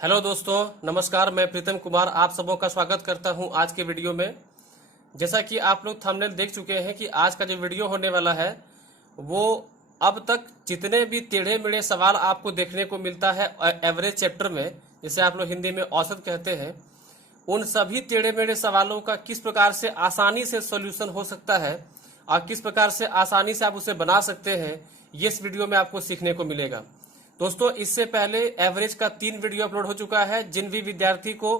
Hello दोस्तों, नमस्कार। मैं प्रीतम कुमार आप सबों का स्वागत करता हूं आज के वीडियो में। जैसा कि आप लोग थंबनेल देख चुके हैं कि आज का जो वीडियो होने वाला है वो अब तक जितने भी टेढ़े मेढ़े सवाल आपको देखने को मिलता है एवरेज चैप्टर में, जिसे आप लोग हिंदी में औसत कहते हैं, उन सभी टेढ़े मेढ़े सवालों का किस प्रकार से आसानी से सोल्यूशन हो सकता है और किस प्रकार से आसानी से आप उसे बना सकते हैं, ये इस वीडियो में आपको सीखने को मिलेगा। दोस्तों, इससे पहले एवरेज का 3 वीडियो अपलोड हो चुका है। जिन भी विद्यार्थी को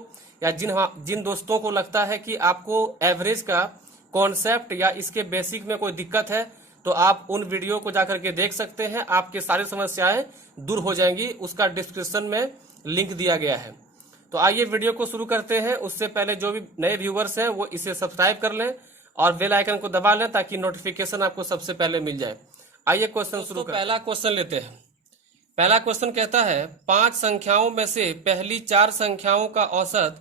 या जिन दोस्तों को लगता है कि आपको एवरेज का कॉन्सेप्ट या इसके बेसिक में कोई दिक्कत है, तो आप उन वीडियो को जाकर के देख सकते हैं। आपके सारी समस्याएं दूर हो जाएंगी। उसका डिस्क्रिप्शन में लिंक दिया गया है। तो आइए वीडियो को शुरू करते हैं। उससे पहले जो भी नए व्यूवर्स हैं वो इसे सब्सक्राइब कर लें और बेल आइकन को दबा लें ताकि नोटिफिकेशन आपको सबसे पहले मिल जाए। आइए क्वेश्चन शुरू करते हैं। पहला क्वेश्चन लेते हैं। पहला क्वेश्चन कहता है 5 संख्याओं में से पहली 4 संख्याओं का औसत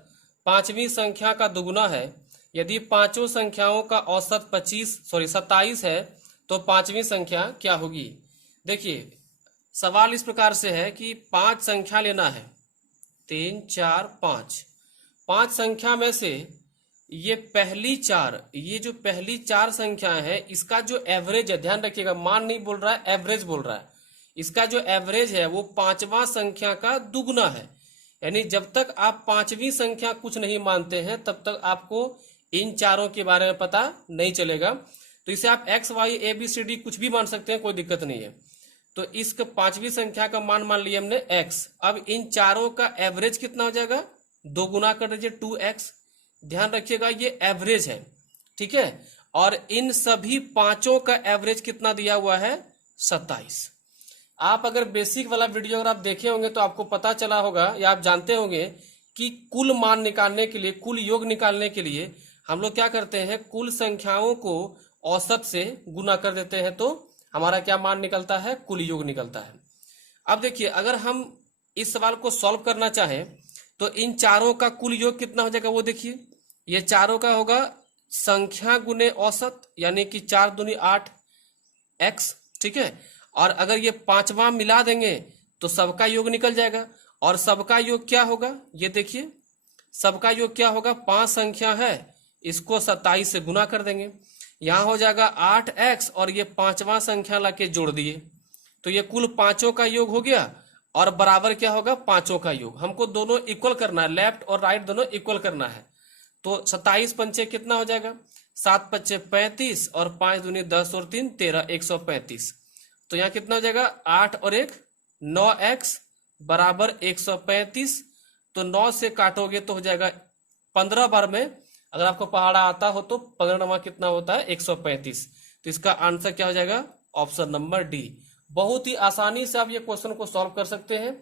5वीं संख्या का दुगुना है। यदि पांचों संख्याओं का औसत 27 है तो 5वीं संख्या क्या होगी। देखिए, सवाल इस प्रकार से है कि 5 संख्या लेना है, 3, 4, 5। 5 संख्या में से ये जो पहली 4 संख्या है, इसका जो एवरेज है, ध्यान रखिएगा, मान नहीं बोल रहा है, एवरेज बोल रहा है। इसका जो एवरेज है वो 5वां संख्या का दुगुना है। यानी जब तक आप 5वीं संख्या कुछ नहीं मानते हैं तब तक आपको इन चारों के बारे में पता नहीं चलेगा। तो इसे आप x y a b c d कुछ भी मान सकते हैं, कोई दिक्कत नहीं है। तो इस 5वीं संख्या का मान लिया हमने एक्स। अब इन चारों का एवरेज कितना हो जाएगा, 2 गुना कर दीजिए 2x। ध्यान रखिएगा ये एवरेज है, ठीक है। और इन सभी पांचों का एवरेज कितना दिया हुआ है, 27। आप अगर बेसिक वाला वीडियो अगर आप देखे होंगे तो आपको पता चला होगा या आप जानते होंगे कि कुल मान निकालने के लिए, कुल योग निकालने के लिए हम लोग क्या करते हैं, कुल संख्याओं को औसत से गुना कर देते हैं तो हमारा क्या मान निकलता है, कुल योग निकलता है। अब देखिए, अगर हम इस सवाल को सॉल्व करना चाहें तो इन चारों का कुल योग कितना हो जाएगा, वो देखिए। ये चारों का होगा संख्या गुने औसत, यानी कि 4 दूनी 8 x, ठीक है। और अगर ये 5वां मिला देंगे तो सबका योग निकल जाएगा। और सबका योग क्या होगा, ये देखिए, सबका योग क्या होगा, 5 संख्या है, इसको 27 से गुना कर देंगे, यहां हो जाएगा 8x और ये 5वां संख्या लाके जोड़ दिए तो ये कुल पांचों का योग हो गया। और बराबर क्या होगा, पांचों का योग। हमको दोनों इक्वल करना है, लेफ्ट और राइट दोनों इक्वल करना है। तो 27 पंचे कितना हो जाएगा, 7 पच्चे 35 और 5 दूनी 10 और 3 13, 135। तो यहाँ कितना हो जाएगा, 8 और 1 9x बराबर 135। तो 9 से काटोगे तो हो जाएगा 15 बार में, अगर आपको पहाड़ा आता हो तो 15वां कितना होता है, 135। तो इसका आंसर क्या हो जाएगा, ऑप्शन नंबर डी। बहुत ही आसानी से आप ये क्वेश्चन को सॉल्व कर सकते हैं।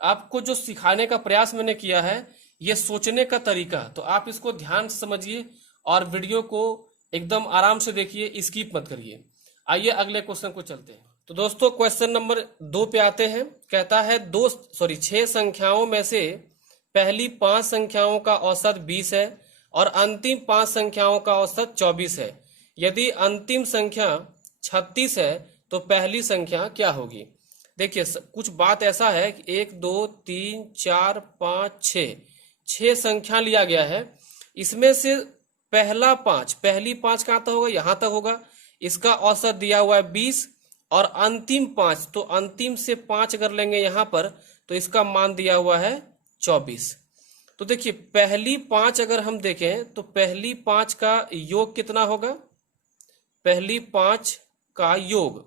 आपको जो सिखाने का प्रयास मैंने किया है, ये सोचने का तरीका, तो आप इसको ध्यान से समझिए और वीडियो को एकदम आराम से देखिए, स्किप मत करिए। आइए अगले क्वेश्चन को चलते हैं। तो दोस्तों, क्वेश्चन नंबर 2 पे आते हैं। कहता है 6 संख्याओं में से पहली 5 संख्याओं का औसत 20 है और अंतिम 5 संख्याओं का औसत 24 है। यदि अंतिम संख्या 36 है तो पहली संख्या क्या होगी। देखिए, कुछ बात ऐसा है कि 1 2 3 4 5 6 संख्या लिया गया है। इसमें से पहली 5 कहाँ तक होगा, यहां तक होगा। इसका औसत दिया हुआ है 20 और अंतिम 5, तो अंतिम से 5 अगर लेंगे यहां पर तो इसका मान दिया हुआ है 24। तो देखिए, पहली 5 अगर हम देखें तो पहली 5 का योग कितना होगा, पहली 5 का योग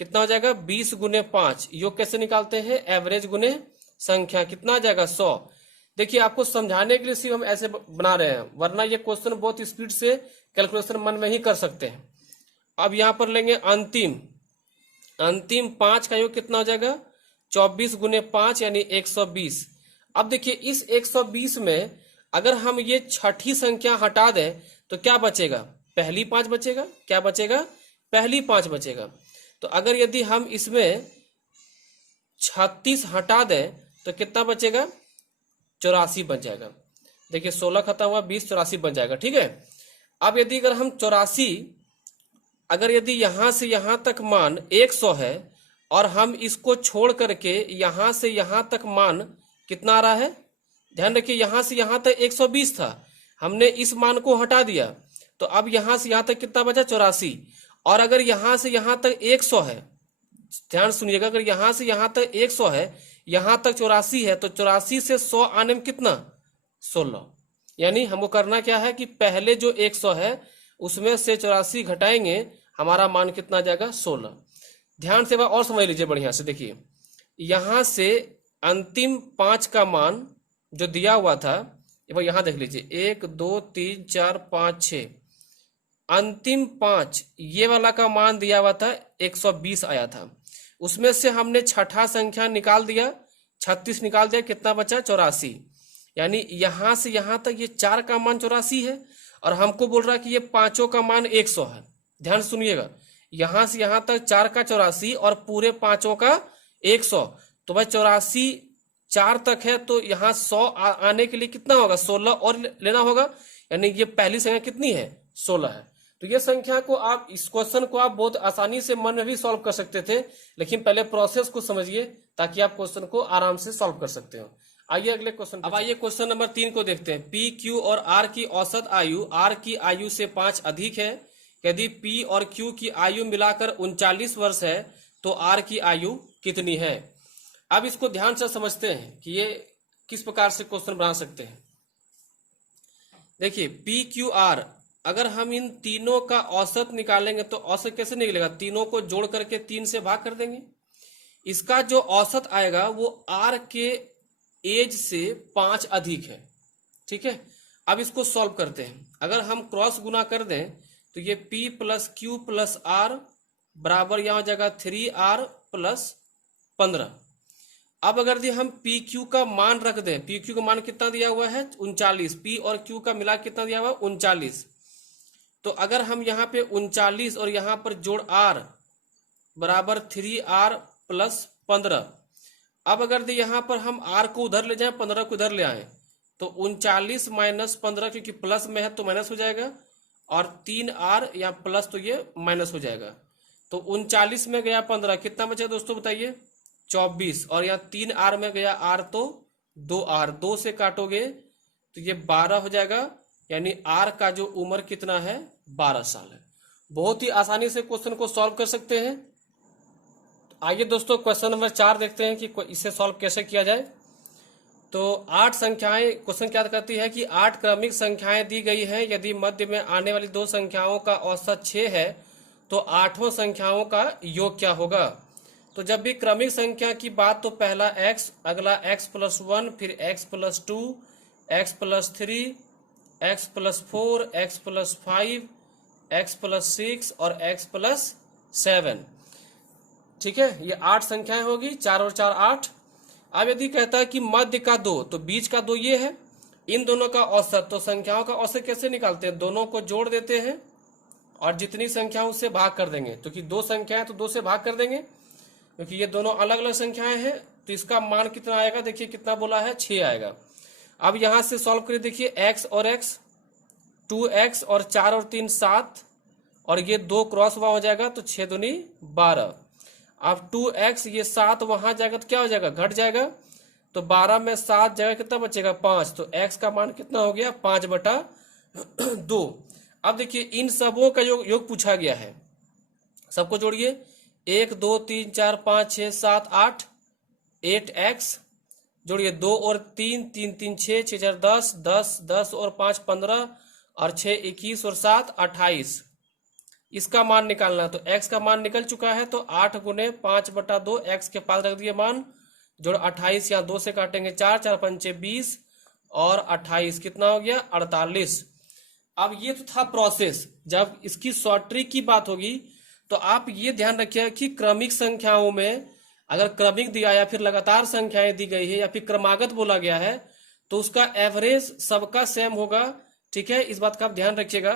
कितना हो जाएगा, 20 गुने 5। योग कैसे निकालते हैं, एवरेज गुने संख्या, कितना आ जाएगा 100। देखिए, आपको समझाने के लिए सिर्फ हम ऐसे बना रहे हैं, वरना ये क्वेश्चन बहुत स्पीड से कैलकुलेशन मन में ही कर सकते हैं। अब यहां पर लेंगे अंतिम 5 का योग कितना हो जाएगा, 24 गुने 5 यानी 120। अब देखिए, इस 120 में अगर हम ये छठी संख्या हटा दें तो क्या बचेगा, पहली 5 बचेगा। क्या बचेगा, पहली 5 बचेगा। तो अगर यदि हम इसमें 36 हटा दें तो कितना बचेगा, 84 बच जाएगा। देखिए, 16 खत्म हुआ, 20 84 बच जाएगा, ठीक है। अब यदि अगर हम 84, अगर यदि यहां से यहां तक मान 100 है और हम इसको छोड़ करके यहां से यहां तक मान कितना आ रहा है, ध्यान रखिए यहां से यहां तक 120 था, हमने इस मान को हटा दिया, तो अब यहां से यहां तक कितना बचा 84। और अगर यहां से यहां तक 100 है, ध्यान सुनिएगा, अगर यहां से यहां तक 100 है, यहां तक 84 है, तो 84 से 100 आने में कितना 16। यानी हमको करना क्या है कि पहले जो 100 है उसमें से 84 घटाएंगे, हमारा मान कितना आ जाएगा 16। ध्यान से और समझ लीजिए बढ़िया से, देखिए यहां से अंतिम 5 का मान जो दिया हुआ था, यहां देख लीजिए 1 2 3 4 5 6, अंतिम 5 ये वाला का मान दिया हुआ था 120 आया था, उसमें से हमने छठा संख्या निकाल दिया, 36 निकाल दिया, कितना बचा 84। यानी यहां से यहां तक ये 4 का मान 84 है, और हमको बोल रहा है कि ये पांचों का मान 100 है। ध्यान सुनिएगा, यहां से यहां तक 4 का 84 और पूरे पांचों का 100, तो भाई 84 4 तक है, तो यहाँ 100 आने के लिए कितना होगा 16 और लेना होगा, यानी ये पहली संख्या कितनी है 16 है। तो ये संख्या को आप, इस क्वेश्चन को आप बहुत आसानी से मन में भी सॉल्व कर सकते थे, लेकिन पहले प्रोसेस को समझिए ताकि आप क्वेश्चन को आराम से सॉल्व कर सकते हो। आइए अगले क्वेश्चन, अब आइए क्वेश्चन नंबर 3 को देखते हैं। पी क्यू और आर की औसत आयु आर की आयु से 5 अधिक है। यदि पी और क्यू की आयु मिलाकर 39 वर्ष है तो आर की आयु कितनी है। अब इसको ध्यान से समझते हैं कि ये किस प्रकार से क्वेश्चन बना सकते हैं। देखिए पी क्यू आर, अगर हम इन तीनों का औसत निकालेंगे तो औसत कैसे निकलेगा, तीनों को जोड़ करके 3 से भाग कर देंगे। इसका जो औसत आएगा वो आर के एज से 5 अधिक है। ठीक है, अब इसको सॉल्व करते हैं। अगर हम क्रॉस गुना कर दें तो ये P plus q plus r बराबर यहां हो जाएगा 3R प्लस 15। अब अगर हम पी क्यू का मान रख दें, पी क्यू का मान कितना दिया हुआ है 39, पी और क्यू का मिला कितना दिया हुआ है 39, तो अगर हम यहाँ पे 39 और यहाँ पर जोड़ आर बराबर 3R प्लस 15। अब अगर यहाँ पर हम आर को उधर ले जाएं, 15 को उधर ले आए, तो 39 माइनस 15, क्योंकि प्लस में है तो माइनस हो जाएगा, और 3R या प्लस तो ये माइनस हो जाएगा। तो 39 में गया 15, कितना बचा दोस्तों बताइए 24, और यहाँ 3R में गया R तो 2R, 2 से काटोगे तो ये 12 हो जाएगा। यानी R का जो उम्र कितना है 12 साल है। बहुत ही आसानी से क्वेश्चन को सॉल्व कर सकते हैं। आइए दोस्तों क्वेश्चन नंबर 4 देखते हैं कि इसे सॉल्व कैसे किया जाए। तो 8 संख्याएं, क्वेश्चन क्या करती है कि 8 क्रमिक संख्याएं दी गई हैं। यदि मध्य में आने वाली 2 संख्याओं का औसत 6 है तो 8 संख्याओं का योग क्या होगा। तो जब भी क्रमिक संख्या की बात तो पहला x, अगला x प्लस 1, फिर x plus 2, x plus 3, x plus 4, x plus 5, x plus 6 और x प्लस 7। ठीक है, ये 8 संख्याएं होगी, 4 और 4 8। अब यदि कहता है कि मध्य का 2, तो बीच का 2 ये है, इन दोनों का औसत, तो संख्याओं का औसत कैसे निकालते हैं, दोनों को जोड़ देते हैं और जितनी संख्या उससे भाग कर देंगे। तो कि 2 संख्याएं तो 2 से भाग कर देंगे, क्योंकि ये दोनों अलग अलग संख्याएं हैं। तो इसका मान कितना आएगा, देखिए कितना बोला है 6 आएगा। अब यहां से सॉल्व करिए, देखिए x और x, 2x और 4 और 3 7, और ये 2 क्रॉस वहां हो जाएगा तो 6 दूनी 12। अब 2x, ये 7 वहां जाएगा तो क्या हो जाएगा घट जाएगा, तो 12 में 7 जाएगा कितना बचेगा 5, तो x का मान कितना हो गया 5/2। अब देखिए इन सबों का योग पूछा गया है, सबको जोड़िए, 1 2 3 4 5 6 7 8, 8x जोड़िए, 2 और 3 3 3 6 6 4 10 10 10 और 5 15 और 6 21 और 7 28। इसका मान निकालना, तो x का मान निकल चुका है, तो 8 गुने 5/2, x के पास रख दिए मान, जोड़ 28, यहाँ 2 से काटेंगे 4 4 5 20 और 28 कितना हो गया 48। अब ये तो था प्रोसेस। जब इसकी शॉर्ट ट्रिक की बात होगी तो आप ये ध्यान रखिए कि क्रमिक संख्याओं में अगर क्रमिक दिया या फिर लगातार संख्याएं दी गई है या फिर क्रमागत बोला गया है तो उसका एवरेज सबका सेम होगा। ठीक है, इस बात का आप ध्यान रखिएगा।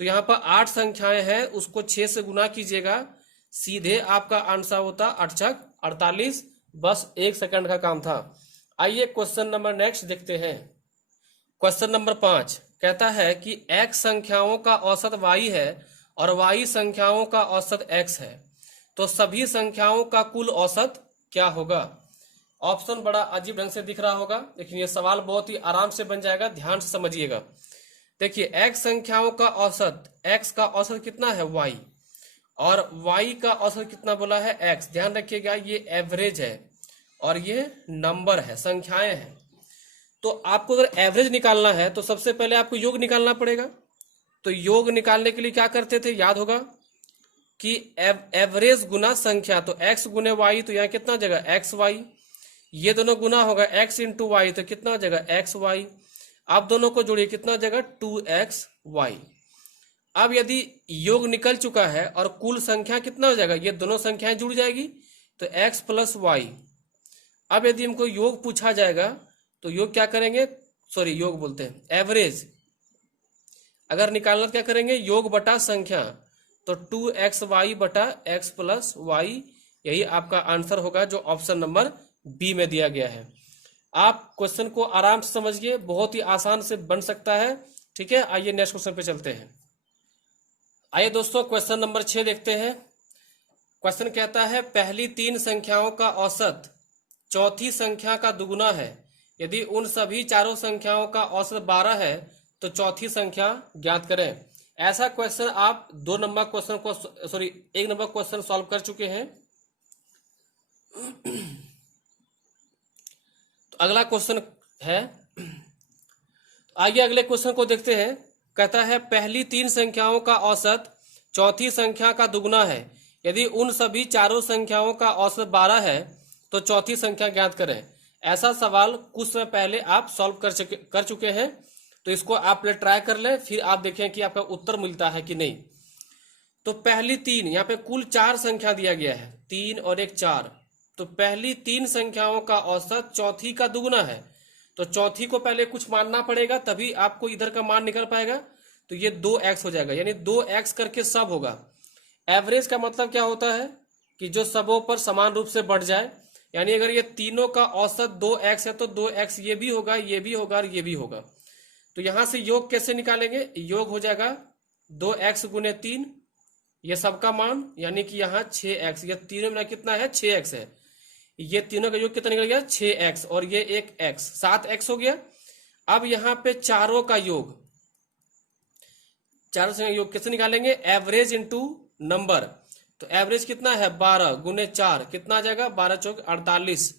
तो यहाँ पर 8 संख्याएं हैं, उसको 6 से गुना कीजिएगा, सीधे आपका आंसर होता 8 48। बस 1 सेकंड का काम था। आइए क्वेश्चन नंबर नेक्स्ट देखते हैं। क्वेश्चन नंबर 5 कहता है कि x संख्याओं का औसत y है और y संख्याओं का औसत x है, तो सभी संख्याओं का कुल औसत क्या होगा। ऑप्शन बड़ा अजीब ढंग से दिख रहा होगा, लेकिन ये सवाल बहुत ही आराम से बन जाएगा, ध्यान से समझिएगा। देखिए x संख्याओं का औसत, x का औसत कितना है y, और y का औसत कितना बोला है x। ध्यान रखिएगा ये एवरेज है और ये नंबर है, संख्याएं हैं। तो आपको अगर एवरेज निकालना है तो सबसे पहले आपको योग निकालना पड़ेगा। तो योग निकालने के लिए क्या करते थे, याद होगा कि एवरेज गुना संख्या, तो x गुने y, तो यहाँ कितना जगह एक्स वाई, ये दोनों गुना होगा x इंटू वाई, तो कितना जगह एक्स वाई। आप दोनों को जोड़िए, कितना जगह 2xy। अब यदि योग निकल चुका है और कुल संख्या कितना हो जाएगा, ये दोनों संख्याएं जुड़ जाएगी, तो x प्लस वाई। अब यदि हमको योग पूछा जाएगा तो योग क्या करेंगे, सॉरी योग बोलते हैं एवरेज, अगर निकालना तो क्या करेंगे, योग बटा संख्या, तो 2xy बटा x प्लस वाई। यही आपका आंसर होगा जो ऑप्शन नंबर बी में दिया गया है। आप क्वेश्चन को आराम से समझिए, बहुत ही आसान से बन सकता है। ठीक है, आइए नेक्स्ट क्वेश्चन पे चलते हैं। आइए दोस्तों क्वेश्चन नंबर 6 देखते हैं। क्वेश्चन कहता है पहली 3 संख्याओं का औसत चौथी संख्या का दुगुना है। यदि उन सभी चारों संख्याओं का औसत 12 है तो चौथी संख्या ज्ञात करें। ऐसा क्वेश्चन आप 2 नंबर क्वेश्चन को, सॉरी 1 नंबर क्वेश्चन सॉल्व कर चुके हैं। तो अगला क्वेश्चन है, आइए अगले क्वेश्चन को देखते हैं। कहता है पहली 3 संख्याओं का औसत चौथी संख्या का दुगुना है। यदि उन सभी चारों संख्याओं का औसत 12 है तो चौथी संख्या ज्ञात करें। ऐसा सवाल कुछ समय पहले आप सॉल्व कर चुके हैं, तो इसको आप पहले ट्राई कर लें, फिर आप देखें कि आपका उत्तर मिलता है कि नहीं। तो पहली 3, यहाँ पे कुल 4 संख्या दिया गया है, 3 और 1 4। तो पहली 3 संख्याओं का औसत चौथी का दुगुना है, तो चौथी को पहले कुछ मानना पड़ेगा, तभी आपको इधर का मान निकल पाएगा। तो ये 2x हो जाएगा, यानी 2x करके सब होगा। एवरेज का मतलब क्या होता है कि जो सबों पर समान रूप से बढ़ जाए, यानी अगर ये तीनों का औसत 2x है तो 2x ये भी होगा, ये भी होगा और ये भी होगा। तो यहां से योग कैसे निकालेंगे, योग हो जाएगा 2x गुने 3, ये सबका मान, यानी कि यहाँ 6x, ये तीनों में कितना है 6x है, ये तीनों का योग कितना निकल गया 6x, और ये एक x 7x हो गया। अब यहाँ पे चारों का योग, चारों से योग कैसे निकालेंगे, एवरेज इंटू नंबर। तो एवरेज कितना है 12 गुने 4, कितना आ जाएगा 12 चौक 48।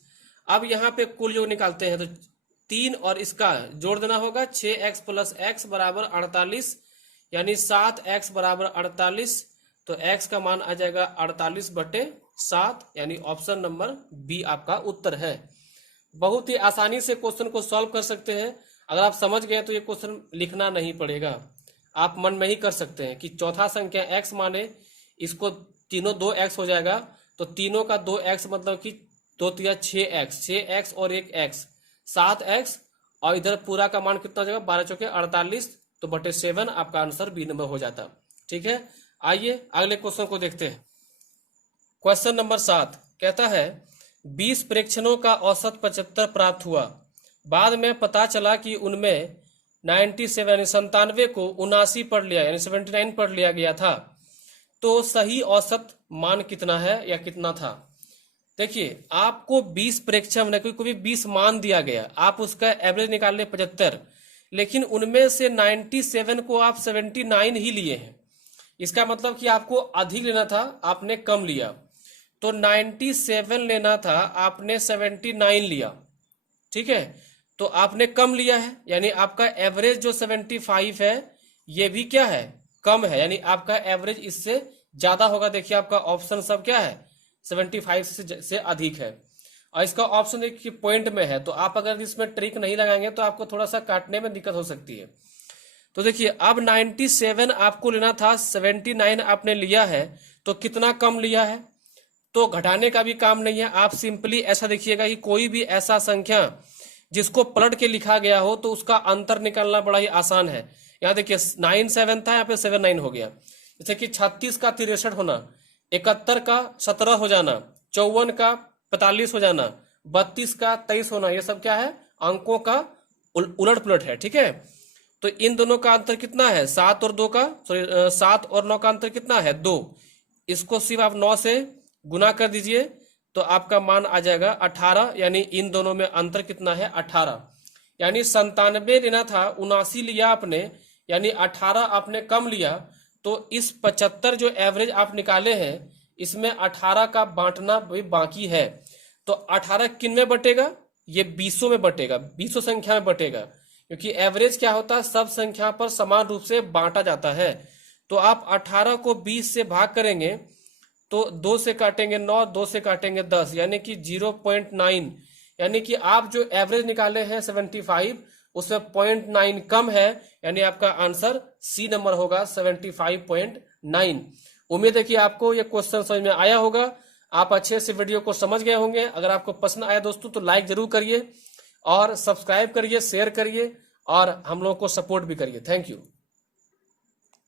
अब यहाँ पे कुल योग निकालते हैं, तो 3 और इसका जोड़ देना होगा, 6x प्लस x बराबर 48, यानी 7x बराबर 48। तो x का मान आ जाएगा 48/7, यानी ऑप्शन नंबर बी आपका उत्तर है। बहुत ही आसानी से क्वेश्चन को सॉल्व कर सकते हैं। अगर आप समझ गए तो ये क्वेश्चन लिखना नहीं पड़ेगा, आप मन में ही कर सकते हैं कि चौथा संख्या x माने, इसको तीनों 2x हो जाएगा, तो तीनों का 2x मतलब कि 2 तिया 6x और एक x 7x, और इधर पूरा का मान कितना हो जाएगा 12 चौके 48, तो बटे 7 आपका आंसर बी नंबर हो जाता। ठीक है, आइए अगले क्वेश्चन को देखते हैं। क्वेश्चन नंबर 7 कहता है 20 प्रेक्षणों का औसत 75 प्राप्त हुआ। बाद में पता चला कि उनमें 97 को 79 पढ़ लिया, यानी 79 पढ़ लिया गया था। तो सही औसत मान कितना है या कितना था। देखिए आपको 20 प्रेक्षण में कोई 20 मान दिया गया, आप उसका एवरेज निकाल ले 75, लेकिन उनमें से 97 को आप 79 ही लिए हैं। इसका मतलब कि आपको अधिक लेना था, आपने कम लिया। तो 97 लेना था, आपने 79 लिया। ठीक है, तो आपने कम लिया है, यानी आपका एवरेज जो 75 है ये भी क्या है, कम है, यानी आपका एवरेज इससे ज्यादा होगा। देखिए आपका ऑप्शन सब क्या है 75 से अधिक है, और इसका ऑप्शन देखिए पॉइंट में है। तो आप अगर इसमें ट्रिक नहीं लगाएंगे तो आपको थोड़ा सा काटने में दिक्कत हो सकती है। तो देखिए अब 97 आपको लेना था, 79 आपने लिया है, तो कितना कम लिया है, तो घटाने का भी काम नहीं है। आप सिंपली ऐसा देखिएगा कि कोई भी ऐसा संख्या जिसको पलट के लिखा गया हो तो उसका अंतर निकालना बड़ा ही आसान है। यहाँ देखिए 97 था, यहाँ पे 79 हो गया। जैसे कि 36 का 63 होना, 71 का 17 हो जाना, 54 का 45 हो जाना, 32 का 23 होना, ये सब क्या है, अंकों का उलट पुलट है। ठीक है, तो इन दोनों का अंतर कितना है 7 और 2 का, सॉरी 7 और 9 का अंतर कितना है 2। इसको सिर्फ आप 9 से गुना कर दीजिए, तो आपका मान आ जाएगा 18, यानी इन दोनों में अंतर कितना है 18। यानी 97 लेना था, 79 लिया आपने, यानी 18 आपने कम लिया। तो इस 75 जो एवरेज आप निकाले हैं इसमें 18 का बांटना भी बाकी है। तो 18 किन में बटेगा, ये 20 में बटेगा, 20 संख्या में बटेगा, क्योंकि एवरेज क्या होता है, सब संख्या पर समान रूप से बांटा जाता है। तो आप 18 को 20 से भाग करेंगे तो 2 से काटेंगे 9, 2 से काटेंगे 10, यानी कि 0.9, यानी कि आप जो एवरेज निकाले हैं 75 उसमें 0.9 कम है, यानी आपका आंसर सी नंबर होगा 75.9। उम्मीद है कि आपको ये क्वेश्चन समझ में आया होगा, आप अच्छे से वीडियो को समझ गए होंगे। अगर आपको पसंद आया दोस्तों तो लाइक जरूर करिए और सब्सक्राइब करिए, शेयर करिए और हम लोगों को सपोर्ट भी करिए। Thank you.